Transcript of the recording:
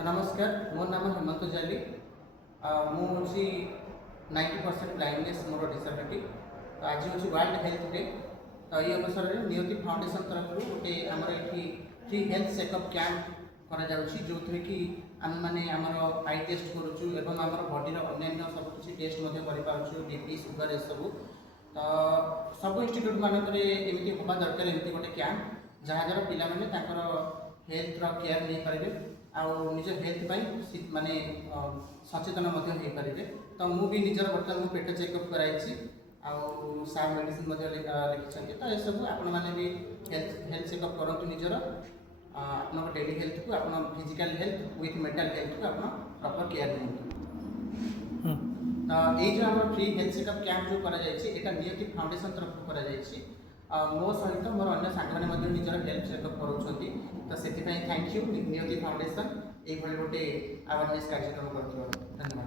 तो नमस्कार, मोर नाम हेमंत जाली। मुझे 90% ब्लाइंडनेस मोर डिसेबिलिटी। तो आज हूँ वर्ल्ड हेल्थ डे। तो ये अवसर में नियति फाउंडेशन तरफ गोटे आमर ये फ्री हेल्थ चेकअप कैंप जो कि आम मैंने आमर आई टेस्ट करुचु एवं आम बॉडी अन्य सब किसी टेस्ट कर बीपी सुगर ये सब। तो सब इंस्टीट्यूट मानक एमती हवा दरकार एमती गोटे कैंप जहाँ द्वारा पिला हेल्थ केयर नहीं पारे आउ निज हेल्थ माने सचेतन पारे। तो मुझे निजर बर्तमान पेट चेकअप कराई आउ सार मेडिसिन लिखिं। तो यह सब आपण मैंने भी हेल्थ चेकअप करूँ निजर आप डेली हेल्थ को आप physical health with mental health को आप प्रॉपर केयर दिखाँ। तो ये जो आम फ्री हेल्थ चेकअप कैंप जो करा नियति फाउंडेशन तरफ करा मो सहित मोर अन्य सांग निजर हेल्थ चेकअप कर। तो से थैंक यू नियति फाउंडेशन ये गोटे अवेयरनेस कार्यक्रम कर। धन्यवाद।